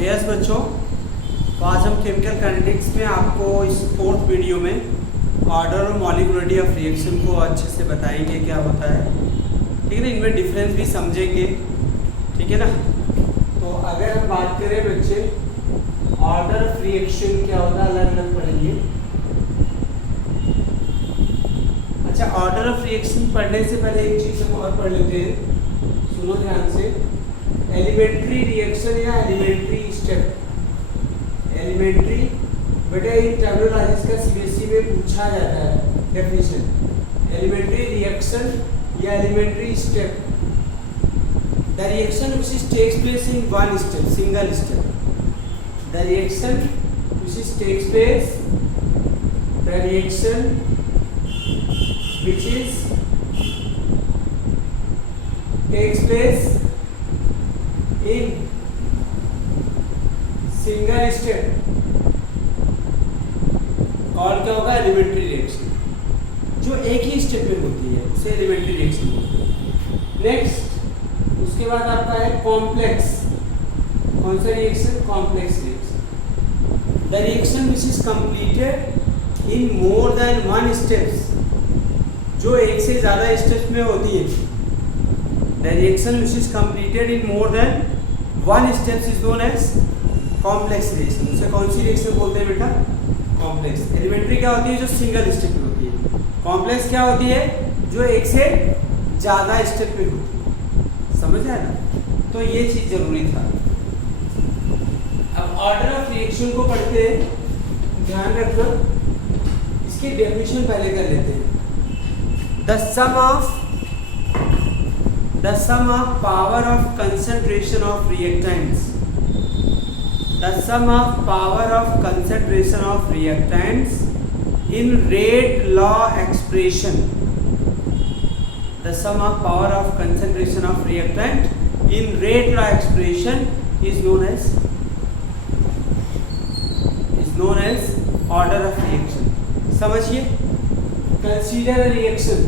Yes बच्चों, तो आज हम केमिकल काइनेटिक्स में आपको इस फोर्थ वीडियो में ऑर्डर और मॉलिक्यूलरिटी ऑफ रिएक्शन को अच्छे से बताएंगे क्या होता है, ठीक है ना। इनमें डिफरेंस भी समझेंगे, ठीक है ना। तो अगर हम बात करें बच्चे ऑर्डर ऑफ रिएक्शन क्या होता है, अलग अलग पढ़ेंगे। अच्छा, ऑर्डर ऑफ रिएक्शन पढ़ने से पहले एक चीज हम और पढ़ लेते हैं, सुनो ध्यान से। एलिमेंट्री रिएक्शन या एलिमेंट्री स्टेप, एलिमेंट्री बेटा इन टर्मिनोलॉजीज का सीबीएसई में पूछा जाता है डेफिनेशन। एलिमेंट्री रिएक्शन या elementary step, the reaction which takes place in one step, single step. The reaction which takes place, the reaction which takes place in single step और क्या होगा, एलिमेंट्री रिएक्शन। जो एक ही स्टेप में होती है उसे एलिमेंट्री रिएक्शन बोलते हैं। नेक्स्ट उसके बाद आपका है कॉम्प्लेक्स। कौन सा reaction? Complex reaction. The reaction which is completed in more than one steps, जो एक से ज्यादा स्टेप्स में होती है। The reaction which is completed in more than one steps is known as complex reaction. उसे कौन सी रिएक्शन बोलते हैं बेटा? कॉम्प्लेक्स। एलिमेंट्री क्या होती है? जो सिंगल स्टेप में होती है। कॉम्प्लेक्स क्या होती है? जो एक से ज्यादा स्टेप में होती है। समझ आया ना? तो ये चीज जरूरी था। अब ऑर्डर ऑफ रिएक्शन को पढ़ते हैं, ध्यान रखना। इसकी डेफिनेशन पहले कर लेते हैं। The sum of power of concentration of reactants. The sum of power of concentration of reactants in rate law expression. The sum of power of concentration of reactant in rate law expression is known as order of reaction. समझिए। Consider a reaction.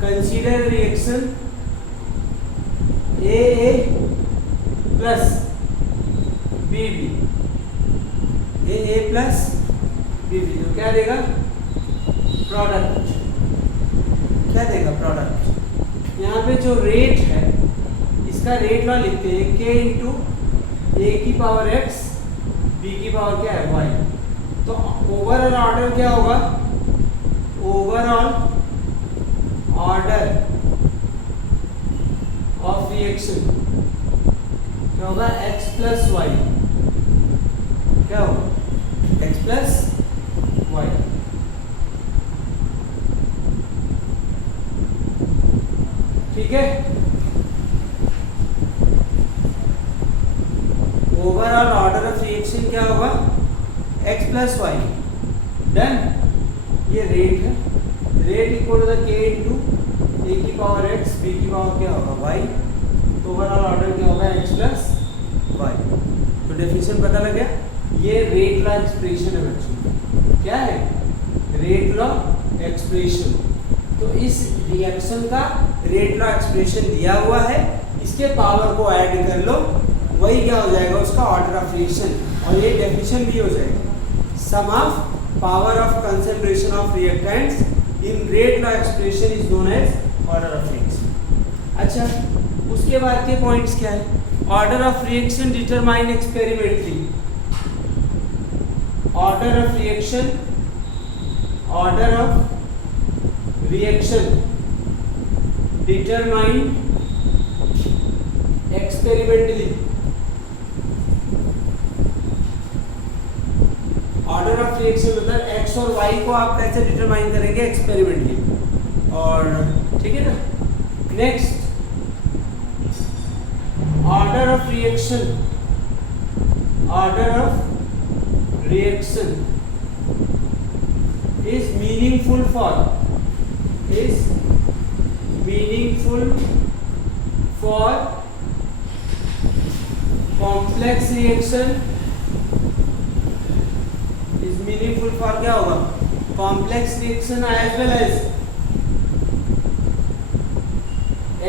Consider a reaction AA plus BB. AA plus BB तो क्या देगा? Product. क्या देगा? Product. यहाँ पे जो rate है इसका रेट लॉ लिखते हैं K इंटू A की पावर X, B की पावर क्या है? Y। तो ओवरऑल ऑर्डर क्या होगा? ओवरऑल ऑर्डर ऑफ रिएक्शन क्या होगा? x plus Y. क्या होगा? x plus Y. ठीक है। ओवरऑल ऑर्डर ऑफ रिएक्शन क्या होगा? x plus Y. डन। ये रेट है। Rate equal to the k into A की पावर x, b की पावर क्या होगा? y। तो ओवरऑल ऑर्डर क्या होगा? x plus Y. तो डेफिनेशन पता लग गया। ये रेट लॉ एक्सप्रेशन है बच्चों। क्या है? Rate law expression. तो इस रिएक्शन का रेट लॉ एक्सप्रेशन दिया हुआ है, इसके पावर को ऐड कर लो, वही क्या हो जाएगा? उसका ऑर्डर ऑफ रिएक्शन। और ये डेफिनेशन भी हो जाएगा। Sum of power of concentration of reactants in rate law expression is known as order of reaction. अच्छा, उसके बाद के पॉइंट्स क्या है? Order of reaction determine experimentally. Order of reaction determine experimentally. Order of reaction मतलब x और y को आप कैसे डिटरमाइन करेंगे? एक्सपेरिमेंटली। और ठीक है ना। Next, order of reaction is meaningful for complex reaction. Meaningful for क्या होगा? Complex reaction as well as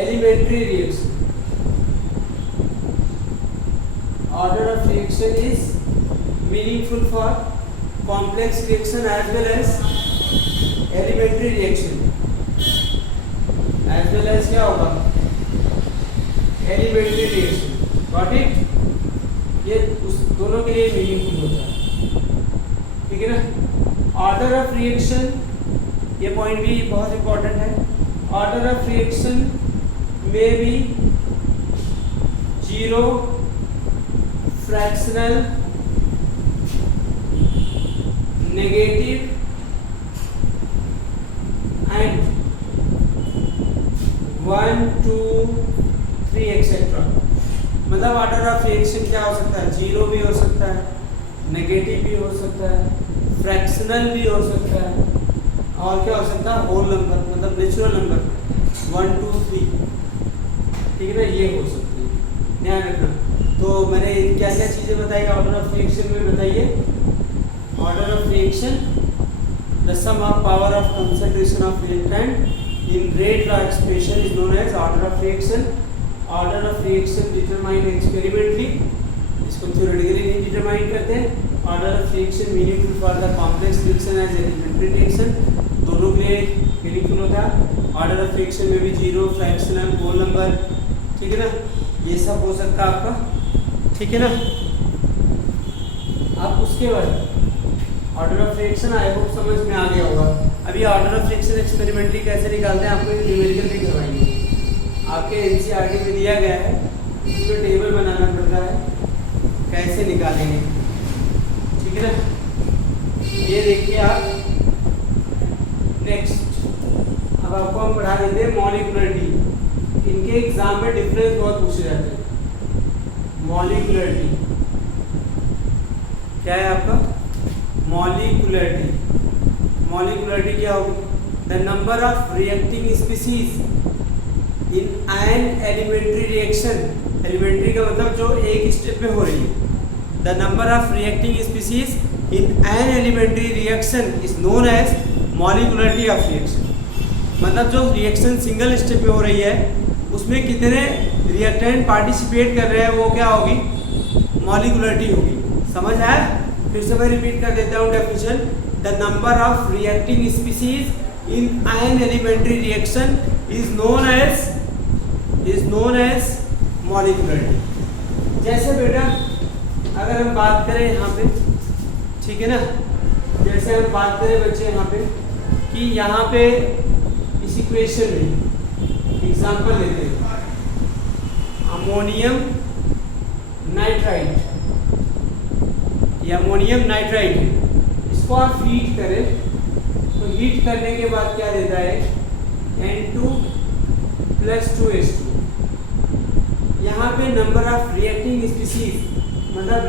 elementary reaction. reaction is meaningful for complex reaction as well as elementary reaction, as well as क्या होगा elementary reaction. Got it? ये उस दोनों के लिए meaningful होता है, ठीक है ना. ऑर्डर ऑफ रिएक्शन, ये पॉइंट भी बहुत इंपॉर्टेंट है. ऑर्डर ऑफ रिएक्शन में भी zero, fractional, negative and 1 2 3 etcetera. मतलब ऑर्डर ऑफ रिएक्शन क्या हो सकता है? जीरो भी हो सकता है, नेगेटिव भी हो सकता है, फ्रैक्शनल भी हो सकता है, और क्या हो सकता है? होल नंबर, मतलब नेचुरल नंबर 1 2 3, ठीक है ना. ये हो सकती है, ध्यान रखना. तो मैंने क्या क्या चीज़ें बताई ऑर्डर ऑफ रिएक्शन में? बताइए. Order of reaction, the sum of power of concentration of reactant in rate law expression is known as order of reaction. Order of reaction determined experimentally, इसको थ्योरेटिकली नहीं डिटरमाइन करते हैं. Order of reaction meaningful for the complex reaction as elementary reaction, दोनों के लिए meaningful होता है. Order of reaction में भी जीरो, फ्रैक्शनल, होल नंबर, ठीक है ना. ये सब हो सकता है आपका, ठीक है ना. अब उसके बाद order of reaction I hope समझ में आ गया होगा. अभी ऑर्डर ऑफ रिएक्शन एक्सपेरिमेंटली कैसे निकालते हैं आपको न्यूमेरिकल भी करवाएंगे. आपके एनसीईआरटी में दिया गया है, उसमें टेबल बनाना पड़ता है, कैसे निकालेंगे, ठीक है ना. ये देखिए आप. नेक्स्ट, अब आपको हम पढ़ा देते हैं मॉलिक्यूलरिटी. इनके एग्जाम में डिफरेंस बहुत पूछे जाते हैं. मॉलिक्यूलरिटी क्या है आपका? मॉलिक्यूलरिटी. मॉलिक्यूलरिटी क्या होगी? The number of reacting species in an elementary reaction. Elementary का मतलब जो एक स्टेप में हो रही है. The number of reacting species in an elementary reaction is known as molecularity of reaction. मतलब जो रिएक्शन सिंगल स्टेप में हो रही है उसमें कितने रिएक्टेंट पार्टिसिपेट कर रहे हैं वो क्या होगी? मॉलिक्यूलरिटी होगी. समझ आया? फिर से मैं रिपीट कर देता हूँ definition. The number of reacting species in an elementary reaction is known as molecularity. जैसे बेटा अगर हम बात करें यहाँ पे, ठीक है ना, जैसे हम बात करें बच्चे यहाँ पे कि यहाँ पे इस इक्वेशन में एग्जांपल लेते हैं. अमोनियम नाइट्राइट, ये अमोनियम नाइट्राइट है. इसको आप हीट करें तो हीट करने के बाद क्या देता है? N2 + 2H2. यहाँ पे नंबर ऑफ रिएक्टिंग स्पीसीज, मतलब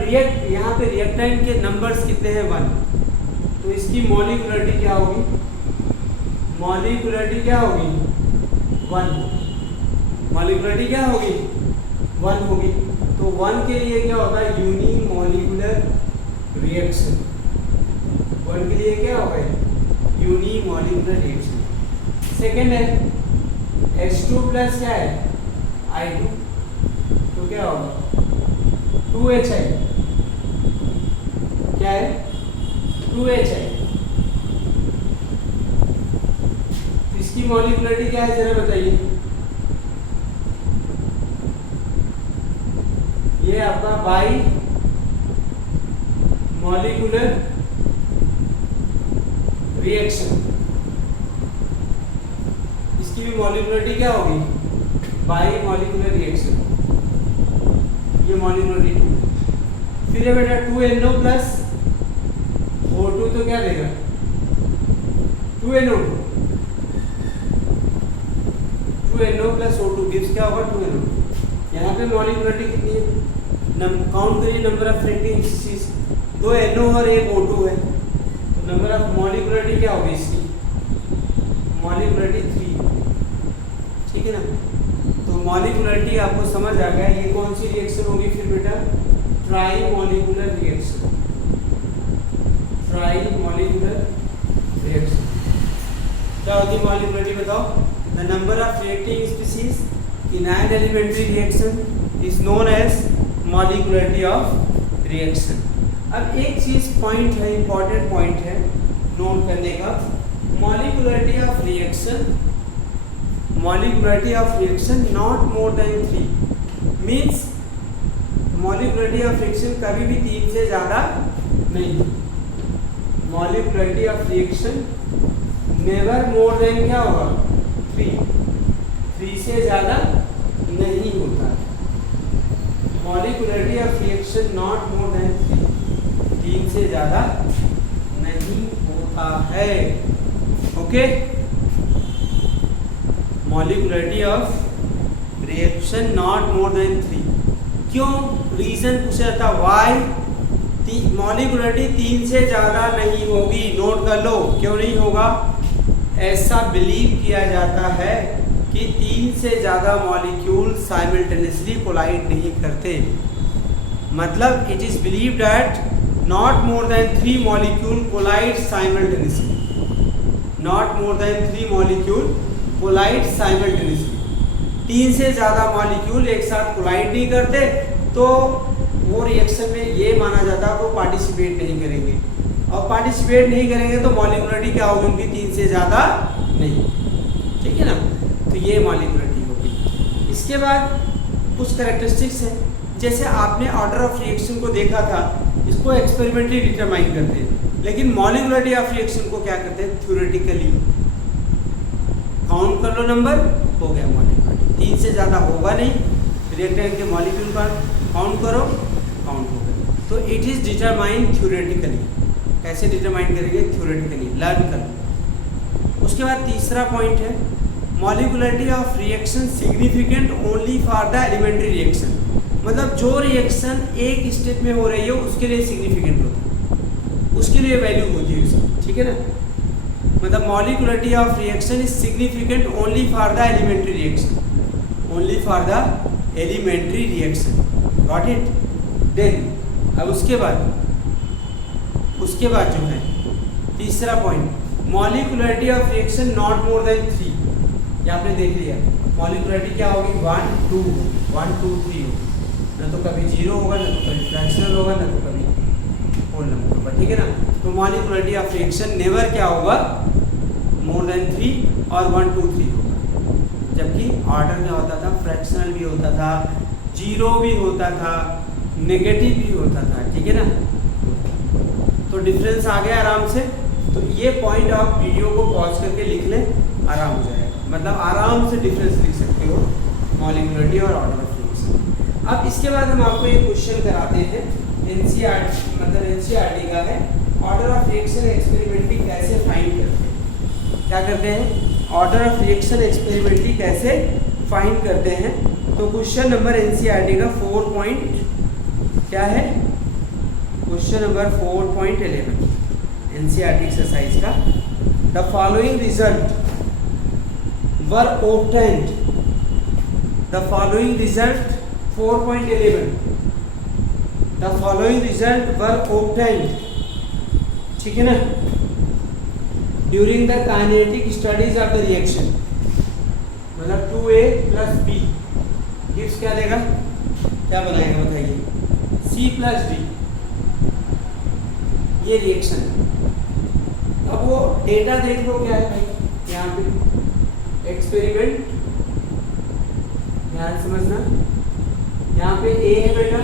यहाँ पे रिएक्टेंट के नंबर्स कितने हैं? 1. तो इसकी मॉलिक्यूलरिटी क्या होगी? मॉलिक्यूलरिटी क्या होगी? 1. मॉलिक्यूलरिटी क्या होगी? 1 होगी. तो 1 के लिए क्या होता है? Unimolecular reaction. 1 के लिए क्या होगा? Unimolecular reaction. सेकेंड है H2 प्लस क्या है? I2. तो क्या होगा? 2HI. क्या है? 2HI. इसकी मॉलिक्यूलरिटी क्या है जरा बताइए. ये आपका बाई मॉलिक्यूलर रिएक्शन. इसकी भी मॉलिक्यूलरिटी क्या होगी? By molecular reaction. ये मॉलिक्यूलरिटी 2. फिर है बेटा 2NO प्लस O2. तो क्या देगा? 2NO. 2NO plus O2 gives क्या होगा? 2NO. यहाँ पे मॉलिक्यूलरिटी कितनी है? काउंट करिए number of reacting species. 2 NO और 1 O2 है. तो नंबर ऑफ मॉलिक्यूलरिटी क्या होगी इसकी? मॉलिक्यूलरिटी 3. ठीक है ना. तो मॉलिक्यूलरिटी आपको समझ आ गया. ये कौन सी रिएक्शन होगी फिर बेटा? Try molecular reaction. Try molecular reaction क्या होती? मॉलिक्यूलरिटी बताओ. The number of reacting species in an elementary reaction is known as molecularity of reaction. अब एक चीज पॉइंट है, इंपॉर्टेंट पॉइंट है नोट करने का, molecularity of reaction not more than 3 means molecularity of reaction कभी भी 3 से ज्यादा नहीं। Molecularity of reaction never more than क्या होगा 3 से ज्यादा नहीं होता। Molecularity of reaction not more than 3 से ज्यादा नहीं होता है। Okay, molecularity of reaction not more than 3। क्यों, रीजन पूछा था वाई मॉलिक्यूलरिटी 3 से ज्यादा नहीं होगी। नोट कर लो क्यों नहीं होगा। ऐसा बिलीव किया जाता है कि 3 से ज्यादा मॉलिक्यूल साइमल्टेनियसली कोलाइड नहीं करते। मतलब it is believe that not more than 3 molecule collide simultaneously. Not more than 3 molecule collide simultaneously. 3 से ज्यादा मॉलिक्यूल एक साथ कोलाइड नहीं करते तो वो रिएक्शन में ये माना जाता है वो पार्टिसिपेट नहीं करेंगे, और पार्टिसिपेट नहीं करेंगे तो मॉलिक्यूलरिटी क्या होगी उनकी 3 से ज़्यादा नहीं। ठीक है ना, तो ये मॉलिक्यूलरिटी होगी। इसके बाद कुछ कैरेक्टरिस्टिक्स हैं, जैसे आपने ऑर्डर ऑफ रिएक्शन को देखा था, इसको एक्सपेरिमेंटली डिटरमाइन करते हैं, लेकिन मॉलिक्यूलरिटी ऑफ रिएक्शन को क्या करते हैं थ्योरेटिकली। काउंट कर लो नंबर, हो गया मॉलिक्यूलरिटी। 3 से ज़्यादा होगा नहीं, रिएक्टेंट के मॉलिक्यूल का काउंट करो, काउंट हो गया। तो इट इज़ डिटरमाइन थ्योरेटिकली। कैसे डिटरमाइन करेंगे थ्योरेटिकली, लर्न कर। उसके बाद तीसरा पॉइंट है molecularity of reaction significant only for the elementary reaction. मतलब जो रिएक्शन एक स्टेप में हो रही है उसके लिए सिग्निफिकेंट होता है, उसके लिए वैल्यू होती है उसकी। ठीक है ना, मतलब molecularity of reaction is significant only for the elementary reaction, only for the elementary reaction. Got it. Then अब उसके बाद जो है तीसरा point molecularity of reaction not more than 3। ये आपने देख लिया, मॉलिक्यूलरिटी क्या होगी 1 2 1 2 3 होगी, ना तो कभी 0 होगा, ना तो कभी फ्रैक्शनल होगा, ना तो कभी होल नंबर होगा। ठीक है ना, तो मॉलिक्यूलरिटी ऑफ रिएक्शन नेवर क्या होगा मोर देन 3 और 1 2 3 होगा। जबकि ऑर्डर क्या होता था, फ्रैक्शनल भी होता था, 0 भी होता था, नेगेटिव भी होता था। ठीक है ना, तो डिफरेंस आ गया आराम से। तो ये पॉइंट आप वीडियो को पॉज करके लिख लें, आराम हो जाएगा, मतलब आराम से डिफरेंस लिख सकते हो मॉलिक्यूलरिटी और ऑर्डर ऑफ रिएक्शन। अब इसके बाद हम आपको एक क्वेश्चन कराते हैं, एनसीईआरटी का है, ऑर्डर ऑफ रिएक्शन एक्सपेरिमेंटली कैसे फाइंड करते हैं। क्या करते हैं, ऑर्डर ऑफ रिएक्शन एक्सपेरिमेंटली कैसे फाइंड करते हैं। तो क्वेश्चन नंबर एनसीईआरटी का 4 पॉइंट क्या है, क्वेश्चन नंबर 4.11 एनसीईआरटी एक्सरसाइज का। The following result were obtained, the following result 4.11 the following result were obtained. ठीक है ना, during the kinetic studies of the reaction. मतलब 2a + b गिव्स क्या देगा, क्या बनाएगा बताइए, C + D। ये रिएक्शन। अब वो डेटा देख लो क्या है भाई, यहाँ पे एक्सपेरिमेंट, ध्यान समझना, यहाँ पे A है बेटा,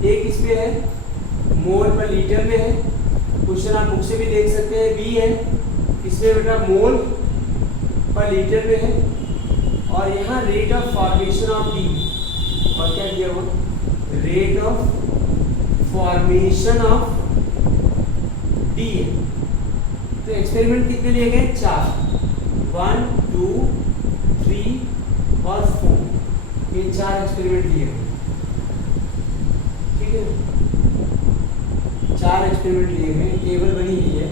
A किस पे है, मोल पर लीटर में है। क्वेश्चन आप बुक से भी देख सकते हैं, B है इसमें बेटा मोल पर लीटर में है, और यहाँ rate of formation of D, और क्या दिया हुआ, rate of formation of D है। तो एक्सपेरिमेंट कितने लिए गए, 4, 1 2 3 और 4, ये 4 एक्सपेरिमेंट लिए गए। ठीक है, 4 एक्सपेरिमेंट लिए गए, टेबल बनी हुई है।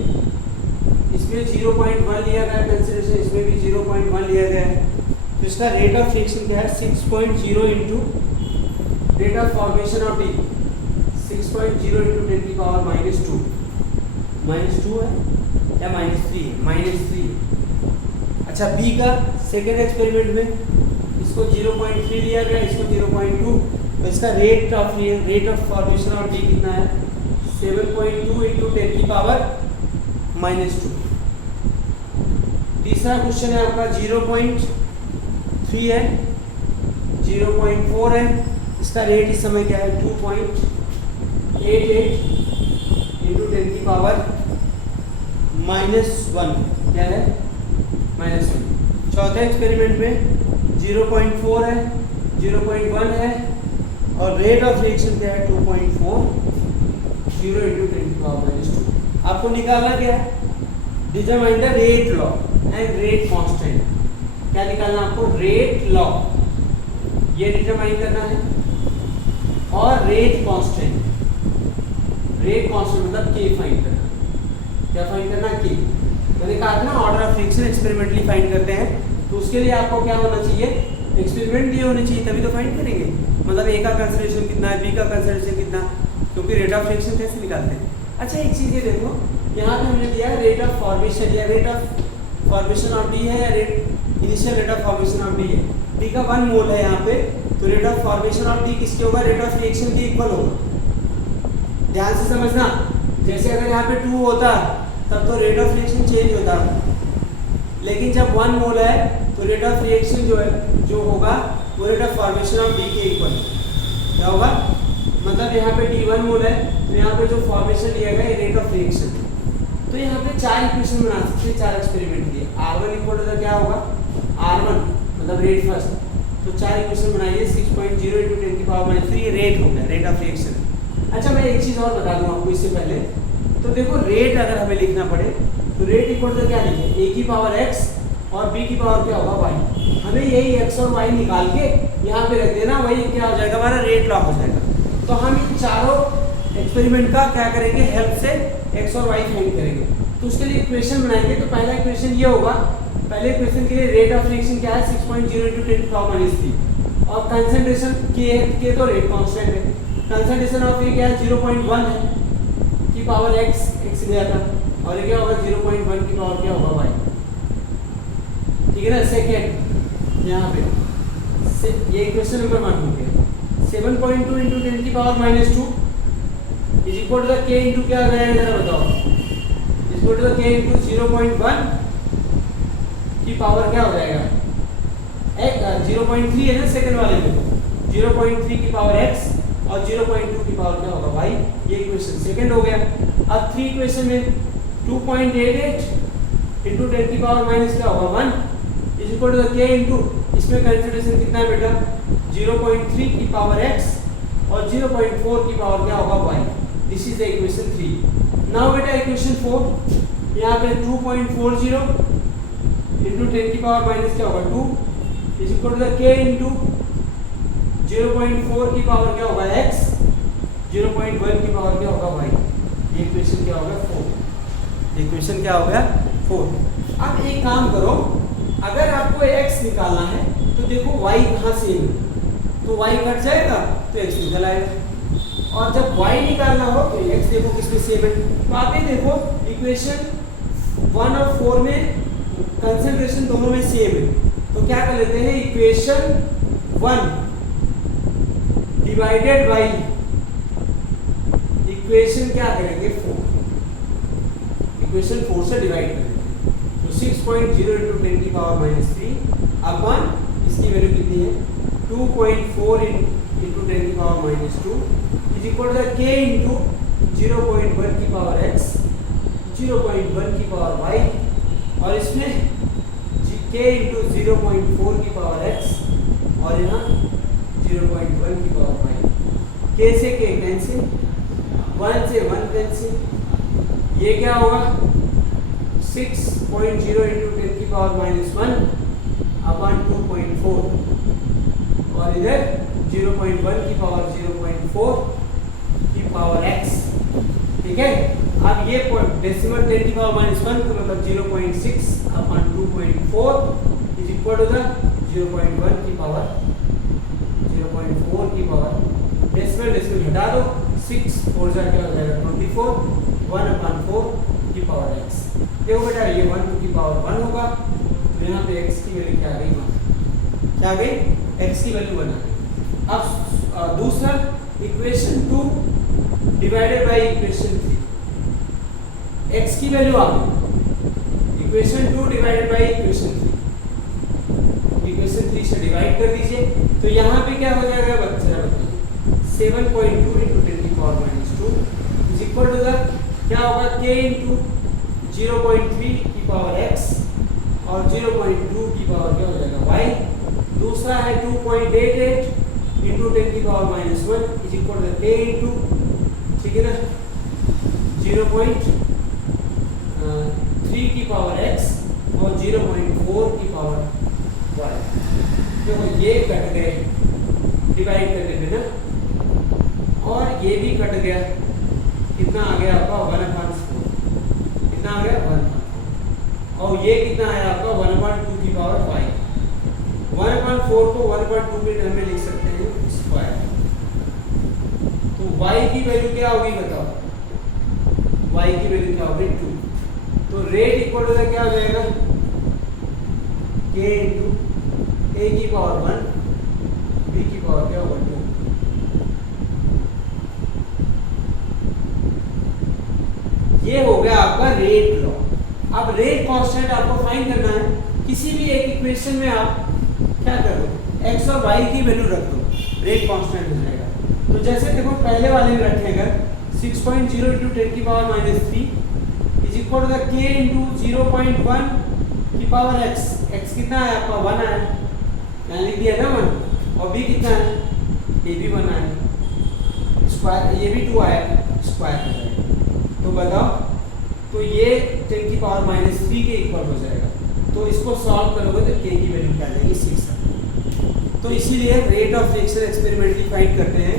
इसमें 0.1 लिया गया कंसिडरेशन, इसमें भी 0.1 लिया गया है। तो इसका रेट ऑफ रिएक्शन क्या है, 6.0 into rate of formation of D, 6.0 into 10⁻², -2 है या -3 है, -3। अच्छा, B का सेकेंड एक्सपेरिमेंट में इसको 0.3 लिया गया, इसको 0.2, तो इसका rate of formation of D कितना है 7.2 इंटू 10 की पावर -2। तीसरा क्वेश्चन है आपका 0.3 है, 0.4 है, इसका रेट इस समय क्या है 2.88 इंटू 10 की पावर -1, क्या है -1। चौथे एक्सपेरिमेंट में 0.4 है, 0.1 है और रेट ऑफ रिएक्शन क्या है 2.40 इंटू 10 की पावर -2। आपको निकालना क्या है, determine the rate law and rate constant. क्या निकालना आपको, रेट लॉ ये डिटरमाइन करना है और रेट कांस्टेंट मतलब के फाइंड करना। क्या फाइंड करना, के। मैंने कहा था ना order of reaction experimentally find करते हैं, तो उसके लिए आपको क्या होना चाहिए, एक्सपेरिमेंट दिए होने चाहिए, तभी तो फाइंड करेंगे। मतलब ए का कंसंट्रेशन कितना है, बी का कंसंट्रेशन कितना, क्योंकि रेट ऑफ रिएक्शन कैसे निकालते हैं। अच्छा एक चीज़ ये देखो, यहाँ पे हमने दिया है रेट ऑफ फॉर्मेशन, या rate of formation of D है या initial rate of formation of D है। डी का 1 मोल है यहाँ पे, तो rate of formation of D किसके होगा, रेट ऑफ रिएक्शन के इक्वल होगा। ध्यान से समझना, जैसे अगर यहाँ पे 2 होता तब तो रेट ऑफ रिएक्शन चेंज होता, लेकिन जब 1 मोल है तो रेट ऑफ रिएक्शन जो होगा वो rate of formation of D के इक्वल क्या होगा। मतलब यहाँ पे D1 मोल है तो यहाँ पे जो फॉर्मेशन लिया गया है रेट ऑफ रिएक्शन। तो यहाँ पे 4 इक्वेशन बना सकते हैं, 4 एक्सपेरिमेंट दिए। R1 इक्वल टू क्या होगा, R1 मतलब रेट फर्स्ट, तो 4 इक्वेशन बनाइए 6.0 इंटू 10 की पावर -3, ये रेट हो गया, रेट ऑफ रिएक्शन। अच्छा मैं एक चीज़ और बता दूँ आपको इससे पहले, तो देखो रेट अगर हमें लिखना पड़े तो रेट इक्वल टू क्या लिखे, a की पावर x और b की पावर क्या होगा y। हमें यही x और y निकाल के यहाँ पे रख देना, वही क्या हो जाएगा हमारा रेट लॉ हो जाएगा। तो हम इन चारों एक्सपेरिमेंट का क्या करेंगे, हेल्प से x और y फाइंड करेंगे। तो उसके लिए इक्वेशन बनाएंगे। तो पहला इक्वेशन ये होगा, पहले इक्वेशन के लिए रेट ऑफ रिएक्शन क्या है 6.0 इंटू 10 की पावर -3 और कंसंट्रेशन के तो रेट कांस्टेंट है, कंसंट्रेशन ऑफ ए क्या है 0.1 है की पावर x लिया था, और ये क्या होगा 0.1 की पावर क्या होगा y। ठीक है ना। सेकेंड यहाँ पे ये इक्वेशन नंबर 1 हो गया। 7.2 इंटू 10 की power -2 is equal to the k into क्या आ जाएगा जरा बताओ, is equal to the k into 0.1 की पावर क्या हो जाएगा 0.3 है ना सेकंड वाले में, 0.3 की पावर x और 0.2 की पावर क्या होगा y। ये इक्वेशन सेकंड हो गया। अब 3 इक्वेशन में 2.88 इंटू 10 की पावर माइनस क्या होगा 1 is equal to the k into, इसमें कंसिडरेशन कितना है बेटा 0.3 की पावर x और 0.4 की पावर क्या होगा y। This is the equation 3। Now बेटा इक्वेशन 4, यहाँ पे 2.40 इंटू 10 की पावर माइनस क्या होगा 2 is equal to the k into 0.4 की पावर क्या होगा x, 0.1 की पावर क्या होगा y। ये इक्वेशन क्या होगा 4। इक्वेशन क्या हो गया 4। अब एक काम करो, अगर आपको x निकालना है तो देखो y कहाँ सेम है, तो y घट जाएगा तो x निकल आएगा, और जब y निकालना हो तो x देखो किसमें सेम है। तो आप ये देखो इक्वेशन 1 और 4 में कंसंट्रेशन दोनों में सेम है, तो क्या कर लेते हैं इक्वेशन 1 डिवाइडेड बाई इक्वेशन क्या करेंगे 4, इक्वेशन 4 से डिवाइड करेंगे। तो 6.0 इंटू 10 की पावर -3 अपन इसकी वैल्यू कितनी है 2.4 इंटू 10 की power -2 is equal to k into 0.1 की पावर x, 0.1 की पावर y, और इसमें k इंटू 0.4 की पावर x और यहाँ 0.1 की पावर y। k से k कैंसिल, 1 से 1 कैंसिल, ये क्या होगा 6.0 इंटू 10 की पावर -1 अपन 2.4 और इधर 0.1 की पावर 0.4 की पावर x। ठीक है। अब ये डेसिमल 10 की पावर -1 तो मतलब 0.6 अपन 2.4 इज इक्वल टू द 0.1 की पावर 0.4 की पावर, डेसिमल हटा दो, 6 4 जा क्या हो जाएगा 24, 1/4 की पावर x। देखो बेटा ये 1 की पावर 1 होगा, तो यहाँ पे x की वैल्यू क्या आ गई 1, क्या आ गई x की वैल्यू 1 आ गई। अब दूसरा equation 2 divided by equation 3, x की वैल्यू आ गई, equation 2 divided by equation 3, equation 3 से डिवाइड कर दीजिए तो यहाँ पे क्या हो जाएगा बच्चा, 7.2 into 10 की power minus 2 is equal to the क्या होगा, k into 0.3 की पावर x और 0.2 की पावर क्या हो जाएगा y। दूसरा है 2.88 into 10 की power minus 1 is equal to k into, ठीक है ना, 0.3 की पावर x और 0.4 की पावर y। देखो ये कट गए डिवाइड करने पे ना, और ये भी कट गया, कितना आ गया आपका 1/4, कितना आ गया 1/4, और ये कितना आया आपका 1/2 की पावर 5। 1/4 को 1/2 के टर्म में लिख सकते हैं स्क्वायर। तो y की वैल्यू क्या होगी बताओ, y की वैल्यू क्या होगी 2। तो रेट इक्वल टू क्या हो जाएगा, k into a की पावर 1 b की पावर क्या होगा 2। ये हो गया आपका रेट लॉ। अब रेट कांस्टेंट आपको फाइंड करना है, किसी भी एक इक्वेशन में आप क्या कर दो, x और y की वैल्यू रख दो, रेट कांस्टेंट हो जाएगा। तो जैसे देखो पहले वाले में रखें अगर 6.0 into 10 की power minus 3 is equal to k into 0.1 की पावर x, x कितना है आपका 1 आया, यहाँ लिख दिया ना 1, और b कितना है, a भी 1 आया, स्क्वायर ये भी 2 आया, स्क्वायर हो जाएगा। तो बताओ, तो ये 10 की पावर माइनस 3 के इक्वल हो जाएगा। तो इसको सॉल्व करोगे तो k की वैल्यू क्या आ जाएगी 6। तो इसीलिए rate of reaction experimentally find करते हैं।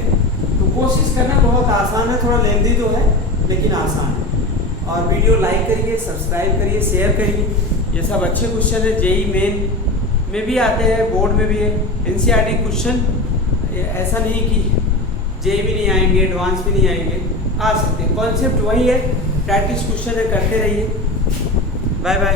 तो कोशिश करना बहुत आसान है, थोड़ा लेंथी तो है लेकिन आसान है। और वीडियो लाइक करिए, सब्सक्राइब करिए, शेयर करिए। ये सब अच्छे क्वेश्चन है, जेई मेन में भी आते हैं, बोर्ड में भी है। एनसीईआरटी क्वेश्चन ऐसा नहीं कि जेई भी नहीं आएंगे, एडवांस भी नहीं आएंगे, आ सकते हैं। कॉन्सेप्ट वही है, प्रैक्टिस क्वेश्चन है, करते रहिए। Bye bye.